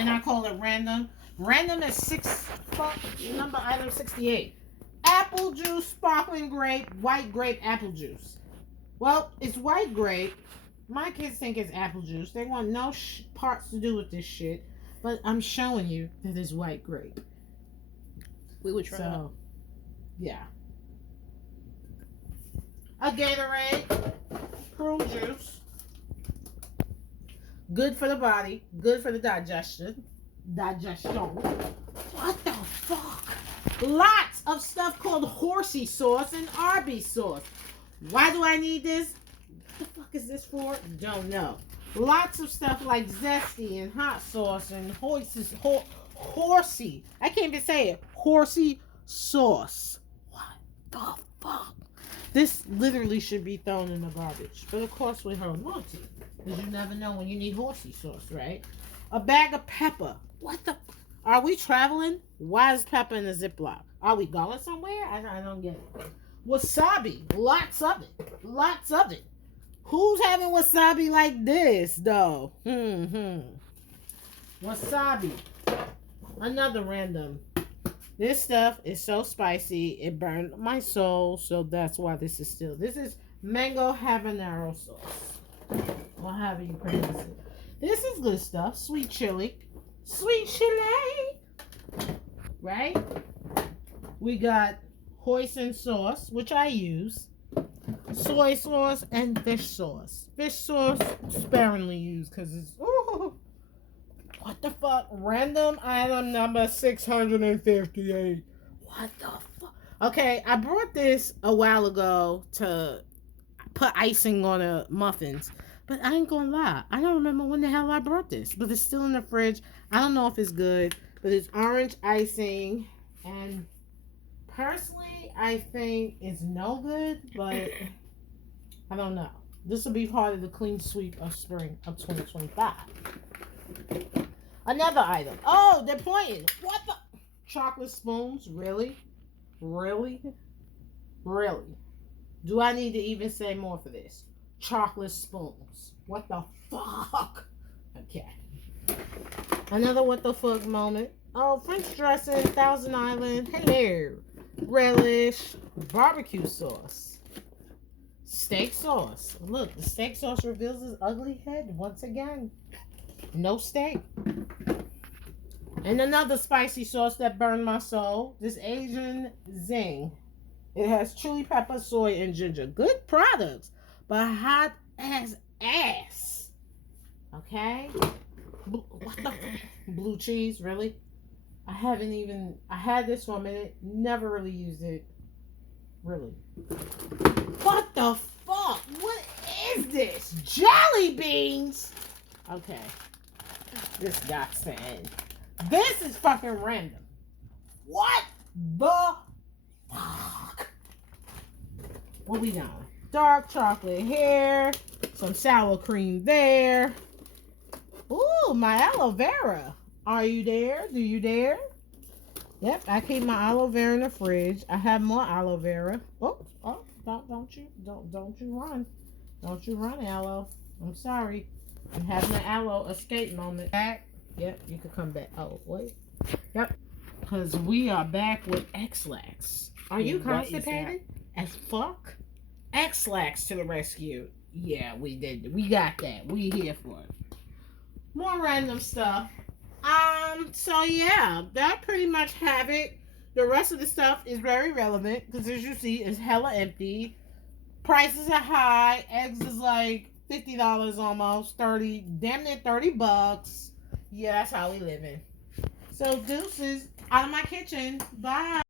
and I call it random. Random is number item 68. Apple juice, sparkling grape, white grape apple juice. Well, it's white grape. My kids think it's apple juice. They want no parts to do with this shit. But I'm showing you that it's white grape. We would try it. So, yeah. A Gatorade, prune juice. Good for the body. Good for the digestion. What the fuck? Lots of stuff called horsey sauce and Arby's sauce. Why do I need this? What the fuck is this for? Don't know. Lots of stuff like zesty and hot sauce and horsey. I can't even say it. Horsey sauce. What the fuck? This literally should be thrown in the garbage. But of course we hold on to it. Because you never know when you need horsey sauce, right? A bag of pepper. What the? Are we traveling? Why is pepper in a Ziploc? Are we going somewhere? I don't get it. Wasabi. Lots of it. Lots of it. Who's having wasabi like this, though? Wasabi. Another random. This stuff is so spicy, it burned my soul, so that's why this is still. This is mango habanero sauce. Or however you pronounce it. This is good stuff. Sweet chili. Sweet chili. Right? We got hoisin sauce, which I use. Soy sauce and fish sauce. Fish sauce sparingly used because it's. Ooh, what the fuck? Random item number 658. What the fuck? Okay, I brought this a while ago to put icing on the muffins. But I ain't gonna lie. I don't remember when the hell I brought this. But it's still in the fridge. I don't know if it's good. But it's orange icing. And personally, I think it's no good. But I don't know. This will be part of the clean sweep of spring of 2025. Another item. Oh, they're pointing. What the? Chocolate spoons? Really? Really? Really? Do I need to even say more for this? Chocolate spoons. What the fuck? Okay. Another what the fuck moment. Oh, French dressing, Thousand Island, hello. Relish, barbecue sauce. Steak sauce. Look, the steak sauce reveals his ugly head once again. No steak. And another spicy sauce that burned my soul. This Asian Zing. It has chili pepper, soy, and ginger. Good products, but hot as ass. Okay? What the? Blue cheese, really? I had this for a minute. Never really used it. Really. What the fuck? What is this? Jelly beans? Okay. This got to end. This is fucking random. What the fuck? What we got? Dark chocolate here. Some sour cream there. Ooh, my aloe vera. Are you there? Do you dare? Yep, I keep my aloe vera in the fridge. I have more aloe vera. Oh, don't you run. Don't you run, aloe. I'm sorry. I'm having an aloe escape moment. Back. Yep, you can come back. Oh, wait. Yep. Because we are back with X-Lax. Are you constipated? As fuck? X-Lax to the rescue. Yeah, we did. We got that. We here for it. More random stuff. So yeah, that pretty much have it. The rest of the stuff is very relevant because as you see, it's hella empty. Prices are high. Eggs is like $50 almost, 30, damn near $30. Yeah, that's how we living. So deuces out of my kitchen. Bye.